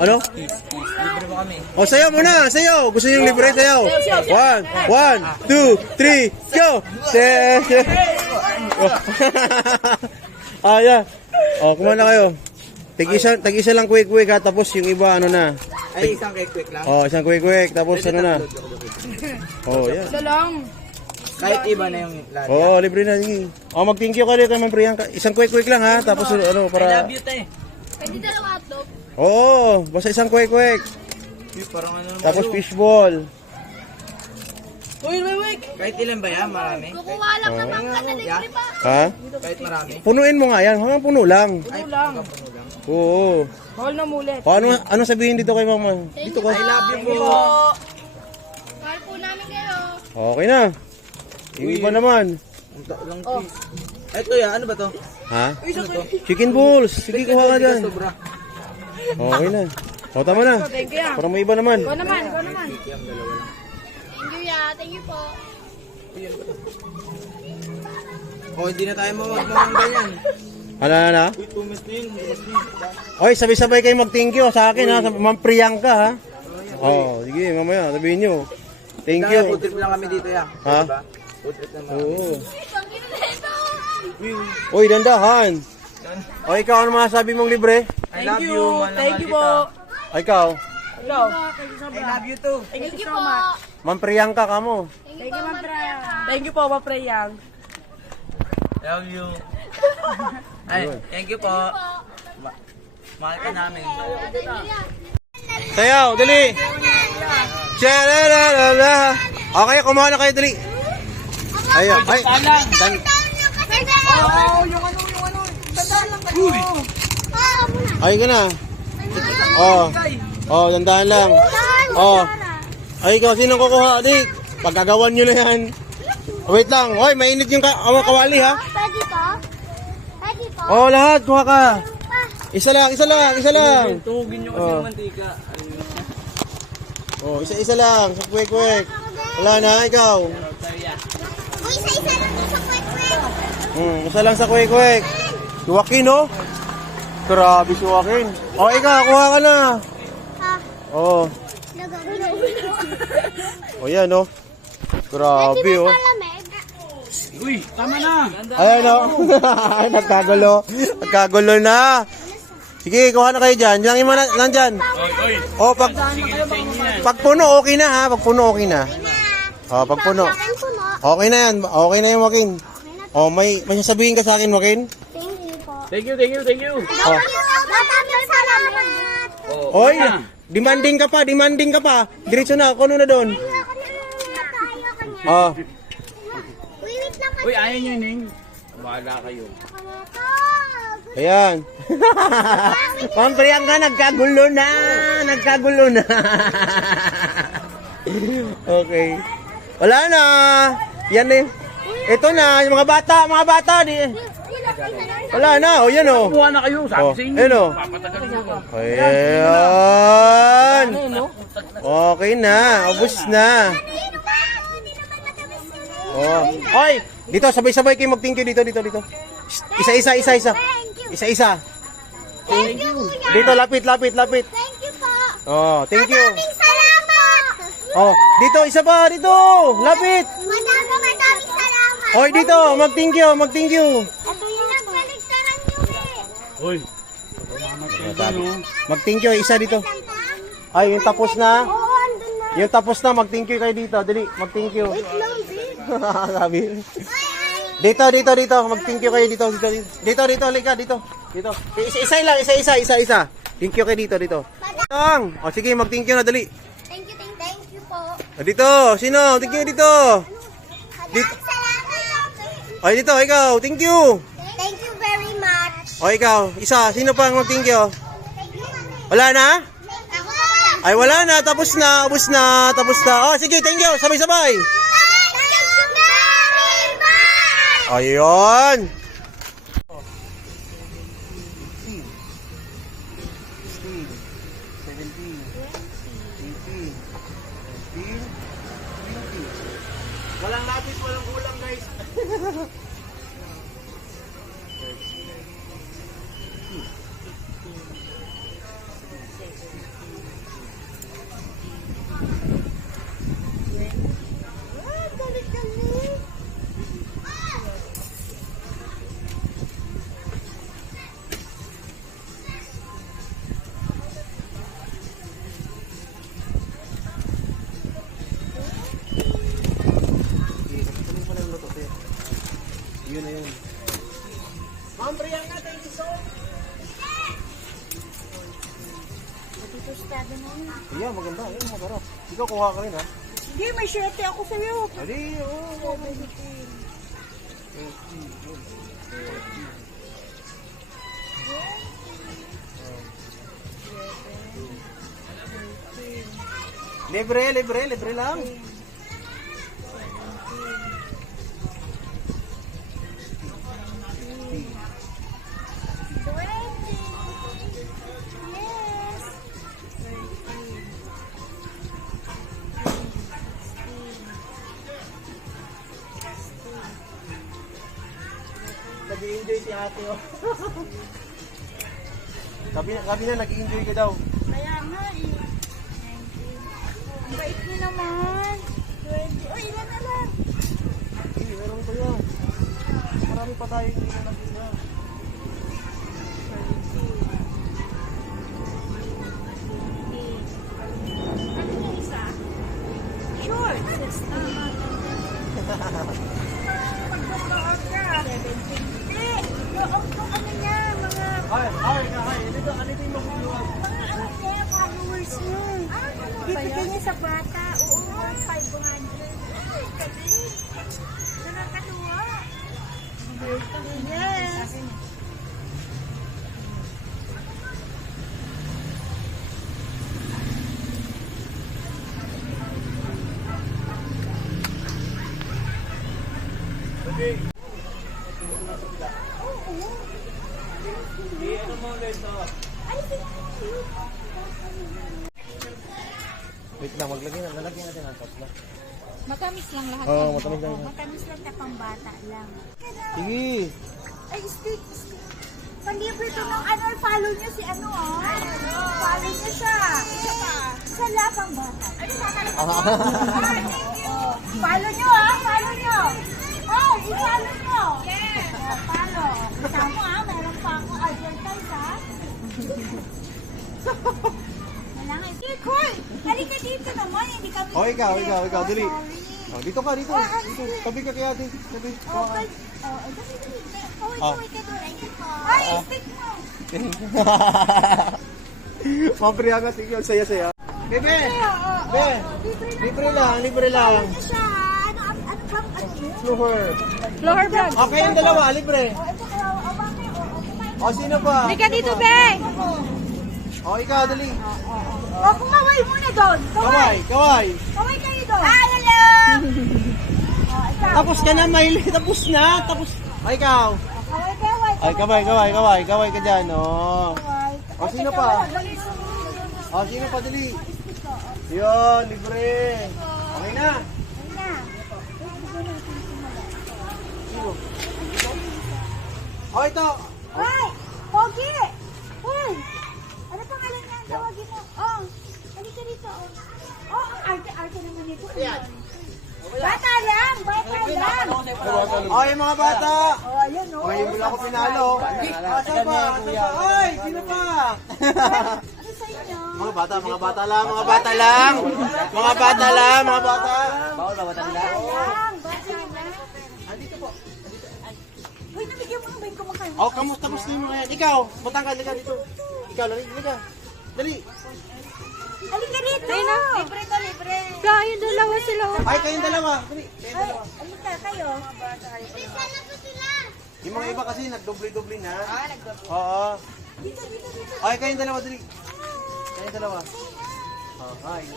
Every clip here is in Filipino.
Ano? Libre mo kami. O, sayaw muna, sayaw. Gusto niyo yung libre, sayaw. 1, 2, 3, go! Ayan. O, kumana kayo. Tag-isa lang quick ha, tapos yung iba ano na. Ay, isang quick lang. O, isang quick, tapos ano na. O, yan. Isa lang. Kahit iba na yung lari. Oo, libre na. Sige. O, mag-thank you ka dito, Ma'am Priyanka. Isang quick lang ha, tapos ano, para... you, te. Pwede dalawa hotdog. Oo, basta isang quick. Parang ano naman. Tapos fishball. Uy, wait. Kahit ilan ba yan? Marami? Kukuha lang naman ka na libre pa. Ha? Kahit marami? Punuin mo nga yan, hanggang puno lang. Ay, lang. puno lang. Oo. Bawal na mulit. O, ano sabihin dito kay Mama? Dito ka. I love you po. Mahal po namin kayo. Okay na. Yung iba naman. Ang lang cheese. Ito yan, ano ba to? Ha? Ano to? Chicken balls. Sige, kuha ka dyan. Sobra. Okay na. O, tama na. Thank you. Parang may iba naman. Ikaw naman. Thank you, ya. Thank you po. O, hindi na tayo mamang ganyan. Ano? Uy, 2 minutes na yun. Oy, sabay-sabay kayo mag-thank you sa akin ha. Sa Ma'am Priyanka ha. Oo, sige, mamaya, sabihin nyo. Thank Kaya you. food trip lang kami dito ya. Ha? Diba? Food trip lang kami. Oo. Uy, dandahan. O, ikaw, ano masasabi mong libre? I love you. Thank you po. O, ikaw. Hello. I love you too. Thank you Thank you so po. much. Ma'am Priyanka ka mo. Thank you, Ma'am Priyanka. Thank you po, Mapreyang. Love you. Ay, thank you po. Mahal ka namin. Sayaw, dali. Chalalala. Okay, kumuha na kayo, dali. Ayaw, ay. Ay ka na. Oh, dandahan lang. Oh. Ay, ikaw, sinong kukuha? Di, pagkagawan nyo na yan. Wait lang. Hoy, mainit yung kawali, ha? Pwede po? Pwede po? Oh, lahat, kuha ka. Isa lang. Tugin nyo kasi yung mantika. Oh, isa lang. Sa quick. Wala na, ikaw. Uy, isa-isa lang sa kwek-kwek. Isa lang sa quick. Joaquin, oh. Grabe si Joaquin. Oh, ikaw, kuha ka na. Ha? Oh. Oh, yan, oh. Grabe, oh. Malamig. Uy, tama na. Ayan, oh. Nagkagulo na. Sige, kuha na kayo dyan. Diyan mo na, nandyan. Oh, pag puno, okay na, ha? Pag puno, okay na. Oh, pag puno. Akin po, no? Okay na yan. Okay na yan, Joaquin. Oh, may sasabihin ka sa akin, Joaquin? Thank you po. Thank you. Oh. Maraming salamat. Oy, demanding ka pa. Diretso na, kuno na doon. Oh. Wait lang Uy, ayaw nyo, Ning. Bahala kayo. Ayan. Ma'am Priyanka, nagkagulo na. Okay. Wala na. Yan eh. Ito na, yung mga bata, di. Wala na, oh, yan oh. Kuha na kayo, sabi Oh, sa inyo. yan oh. Papatagal nyo. Ayan. Okay na, ubos na. Oh. Oy, dito sabay-sabay kayo mag-thank you dito. Isa. Isa. Thank you, kuya. Dito lapit. Thank you po. Oh, thank you. Maraming salamat. Oh, dito isa pa dito. Lapit. Maraming salamat. Oy, dito, mag-thank you. Ito yung nagbaligtaran nyo eh. Uy, Mag-thank you isa dito. Ay, yung tapos na. Oo, andun na. Yung tapos na, mag-thank you kayo dito. Dali, mag-thank you. Wait lang, babe. Sabi. Dito. Mag-thank you kayo dito. Dito, halika, dito. Isa. Thank you kayo dito. Tang. O sige, mag-thank you na, dali. Thank you po. O, dito, sino? Thank you dito. Dito. Salamat. Ay, dito, ikaw. Thank you. Thank you very much. O, ikaw. Isa. Sino pa mag-thank you? Wala na? Ako po yan. Ay, wala na. Tapos na. O, sige, thank you. Sabay-sabay. Thank you very much. Ayun. Walang lapis, walang kulang, guys. tostado na yun. Ayan, maganda. Ayan, magarap. Ikaw, kuha ka rin, ha? Hindi, may 7 ako sa'yo. Ali, oo. Libre lang. Yes. Nag-i-enjoy si ate, oh. Sabi na, nag-i-enjoy ka daw. Kaya nga eh. Ang bait niyo naman. 20. Oh, ilan na lang? Hindi, meron ko yan. Marami pa tayo hindi na nabila. Ano yung isa? Short. Pagbukaan ka. 17. Hindi. Yung ano niya, mga... Dito yung magbubuwag. Mga ano niya, followers niya. Bibigyan niya sa bata. Oo, 500. Ay, galing. Nakakatuwa. Yes. Wait lang, lalagyan natin ang tatlo. Matamis lang lahat. Oo, matamis lang. Matamis lang na pambata lang. Sige. Ay, stick. Palibre to ng ano, follow niyo si ano, oh. Follow niyo siya. Isa lang pang bata. Ay, thank you. Follow niyo, ah. Follow niyo. Oh, i-follow niyo. Yes. Follow. Tama, ah. Meron pa ako advertise, ah. Kailangan. Koy, halika dito naman. Hindi kami. Oh, ikaw, dali. Sorry. Oh, dito ka. Dito. Tabi ka kay ate. Tabi. Okay. Dali. Ah. Ay, stick mo. Mapriyaga, sige. Saya. Bebe! Libre lang. Ano siya? Ano bang ano mo? Floor. Floor vlog. Okay, yung dalawa, libre. Ito, bakit? O, sino pa? Halika dito, be! O, ikaw, dali. Kumaway muna doon. Kaway. Kaway kayo doon. Hi, hello. Ikaw. Tapos ka na, Miley. Tapos na. O, ikaw. Kaway. Ay, kaway ka dyan. O. Kaway. O, sino pa? O, sino pa, dali. Yun, libre. Okay na. O, ito. Hoy, Pogi. Hoy. Ano pangalan niya? Tawagin mo. Oh, halika dito. Oh, ang arte naman nito. Bata lang. O, yung mga bata. Oh, ayun, oh. Okay, mula ako pinalo. Saan pa? Ay, sino pa? Ano sa inyo? Mga bata lang. Bawal ba bata nila? Bata lang. Andito po. Hoy, nabigyan mo ba yung kumakain? Oh, tapos din mo yan. Ikaw, matangkad ka dito. Ikaw, liga. Dali. Halika dito. Libre to, libre. Kaya dalawa sila. Ay, kayong dalawa. Dali. Ay, halika kayo. Yung mga iba kasi nagdoble-doble na. Oo. Dito. Ay, kayong dalawa, dali. Kayong dalawa. Oh, hi.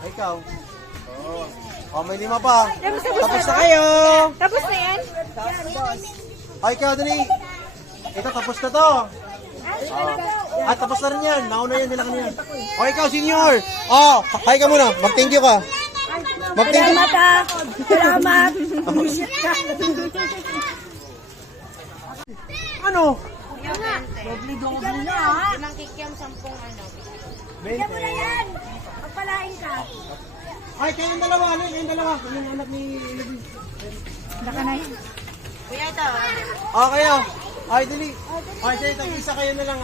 Ay, ikaw. Oo. Oh, may 5 pa. Tapos na kayo. Tapos na yan? Ay, ikaw, dali. Ito, tapos na to. Tapos na rin yan. Nauna yan nila kanina. O, ikaw, senior. Oh, hi ka muna. Mag-thank you ka. Mag-thank you. Salamat. Ano? Doble na, ha? Limang kikiam, 10 ano. Bigyan mo na yan. Pagpalain ka. Ay, kayong dalawa. Ano yung dalawa? Yung anak ni Libby. Baka na yan. Kuya ito. Oh, kayo. Ay, dali. Ay, sige, tag-isa kayo na lang.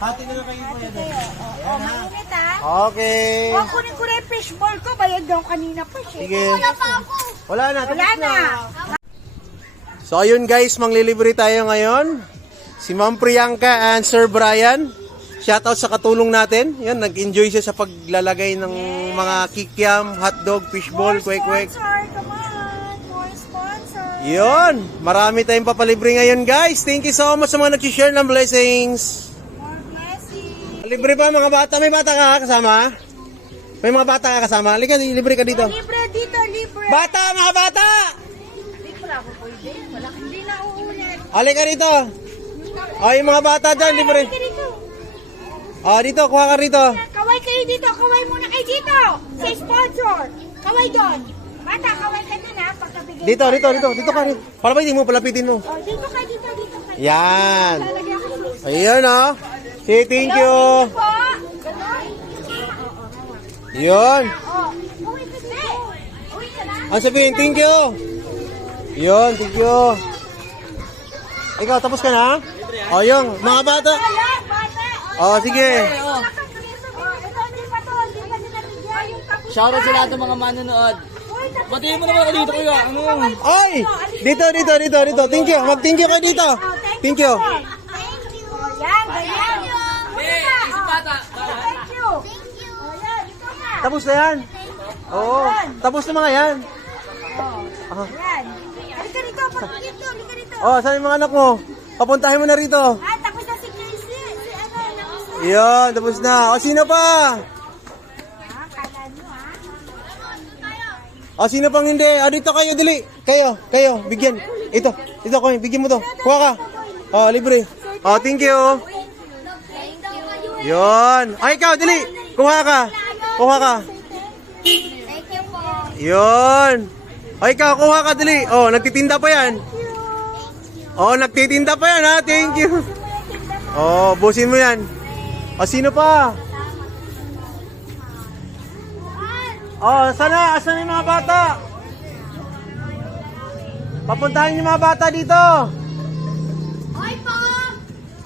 Hati na lang kayo pa yan. Oh, mainit, ha? Okay. Oh, kunin ko na yung fishball ko. Bayad daw kanina pa siya. Sige. Wala pa ako. Wala na. Wala tapos na. So, ayun guys, manglilibre tayo ngayon. Si Ma'am Priyanka and Sir Brian. Shoutout sa katulong natin. Yan, nag-enjoy siya sa paglalagay ng mga kikiam, hotdog, fishball, kwek-kwek. Sponsor, come on. More sponsor. Yun, marami tayong papalibre ngayon guys. Thank you so much sa mga nag-share ng blessings. More blessings. Libre ba mga bata? May bata ka kasama? May mga bata ka kasama? Halika, libre ka dito. Libre dito, libre. Bata, mga bata! Hindi pala ako pwede. Hindi na uulit. Halika rito. O, yung mga bata dyan, libre. Halika dito. O, dito, kuha ka rito. Kaway kayo dito. Kaway muna kayo dito. Sa sponsor. Kaway doon. Bata, kaway ka din ha. Pagkabigay. Dito ka rin. Palapitin mo. Oh, dito kayo, dito kayo. Yan. Lalagyan ko sa Ayun, o. Say thank you. po. Ganon. Yun. Oh, uwi ka dito. Uwi ka na. Ang sabihin, thank you. Yun, thank you. Ikaw, tapos ka na? O, yung, mga bata. Ayan, bata. O, sige. Ito, hindi pa to. Hindi pa nila bigyan. Yung tapos Shoutout sa lahat ng mga manonood. Batiin mo naman ako dito kuya. Ano? Ay! Dito. Thank you. Mag-thank you kayo dito. Thank you. Thank you. Yan, ganyan. Isang bata. Thank you. Oh, yan, ito na. Tapos na yan. Oo. Tapos na mga yan. Yan. Halika rito, halika rito. Oh, saan yung mga anak mo? Papuntahin mo na rito. Ah, tapos na si Casey. Si ano, tapos na. Yan, tapos na. O, sino pa? Ah, kala nyo ah. O, sino pang hindi? O, dito kayo, dali. Kayo, bigyan. Ito, ko, bigyan mo to. Kuha ka. O, libre. O, thank you. Thank you. Yon. Ay, ikaw, dali. Kuha ka. Thank you po. Yon. Ay, ikaw, kuha ka, dali. O, nagtitinda pa yan. O, nagtitinda pa yan, ha. Thank you. O, busin mo yan. O, sino pa? O, sana yung mga bata? Papuntahin yung mga bata dito. Hoy po.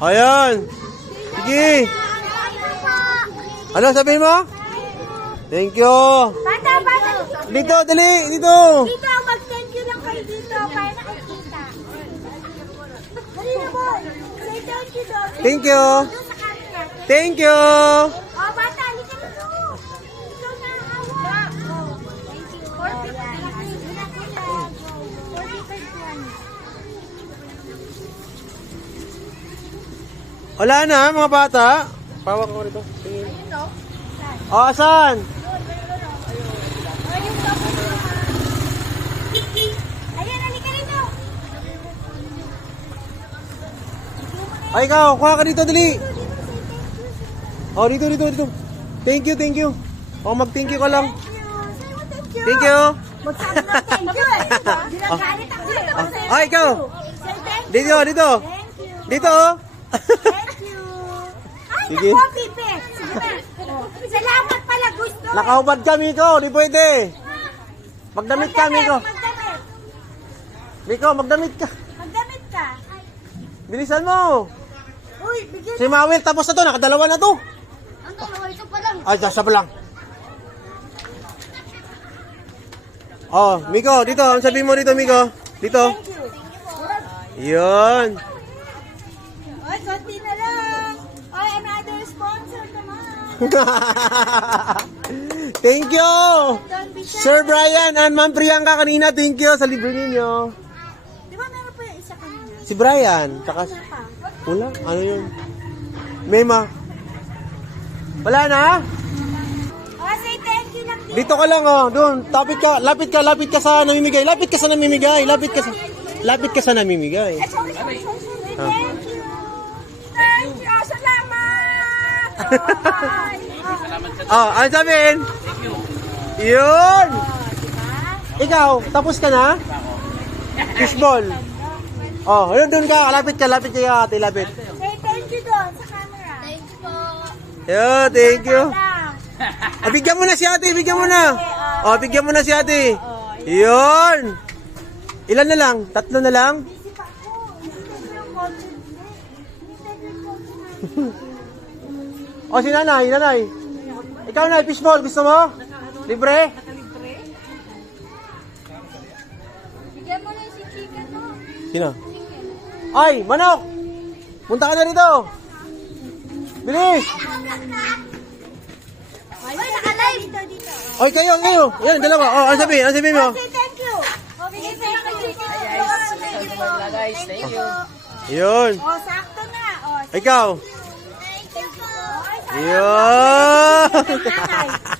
Ayan. Sige. Ano sabihin mo? Thank you. Bata. Dito, dali. Dito. Dito, mag-thank you lang kayo dito para nakikita. Dali na boy. Say thank you doon. Thank you. Doon sa camera. Thank you. Oh, bata, halika dito. Ikaw na awa. Oh, thank you. 45 Wala na, mga bata. Pawak ko rito. Tingin. O, asan? Ayan, halika dito. Ay, ikaw, kuha ka dito, dali. O, dito. Thank you. O, mag-thank you ka lang. Say mo thank you. Thank you. Magsabi ng thank you eh. Ginagalit ako. Ay, ikaw. Say thank you. Dito. Thank you. Dito. Thank you. Ay, Sige. naku, Pipe. Sige na. Oh, salamat pala, gusto. Nakaubad ka, Miko. Di pwede. Magdamit ka, Miko. Magdamit. Miko, magdamit ka. Magdamit ka. Bilisan mo. Uy, bigyan. Si Mawel, tapos na to. Nakadalawa na to. Ang dalawa, ito pa lang. Ay, sasa pa lang. Oh, Miko, dito. Ang sabihin mo dito, Miko. Dito. Thank you. Yun. Ay, konti na lang. Ay, another sponsor naman. Thank you. Don't be shy. Sir Brian and Ma'am Priyanka kanina. Thank you sa libre ninyo. Di ba meron pa yung isa kanina? Si Brian. Tsaka, Wala pa. wala. Ano yun? Mema. Wala na? Oh, say thank you lang din. Dito ka lang, oh. Doon. Lapit ka sa namimigay. Lapit ka sa namimigay. Ay, sorry. Thank you. Thank you. Salamat. Bye. Oh, ano sabihin? Yun. Ikaw, tapos ka na? Fishball. Oh, yun doon ka. Lapit ka, ate, lapit. Say thank you doon sa camera. Thank you po. Yo, thank you. Lang. Bigyan mo na si ate, bigyan mo na. Oh, bigyan mo na si ate. Yun. Ilan na lang? 3 na lang? Isip ako. Isip yung konti. Isip yung konti. O, si nanay. Ikaw na, fishball. Gusto mo? Libre? Bigyan mo na si chicken mo. Sino? Ay, manok! Punta ka na rito. Bilis! Ay, naka-live. Dito. Oy, kayo. Yan, dalawa. Oh, ano sabihin mo? Say thank you. Bigay tayo kay Chichi. Guys, thank you. Yun. Oh, sakto na. Oh, Ikaw. thank you po. Yun. Nanay.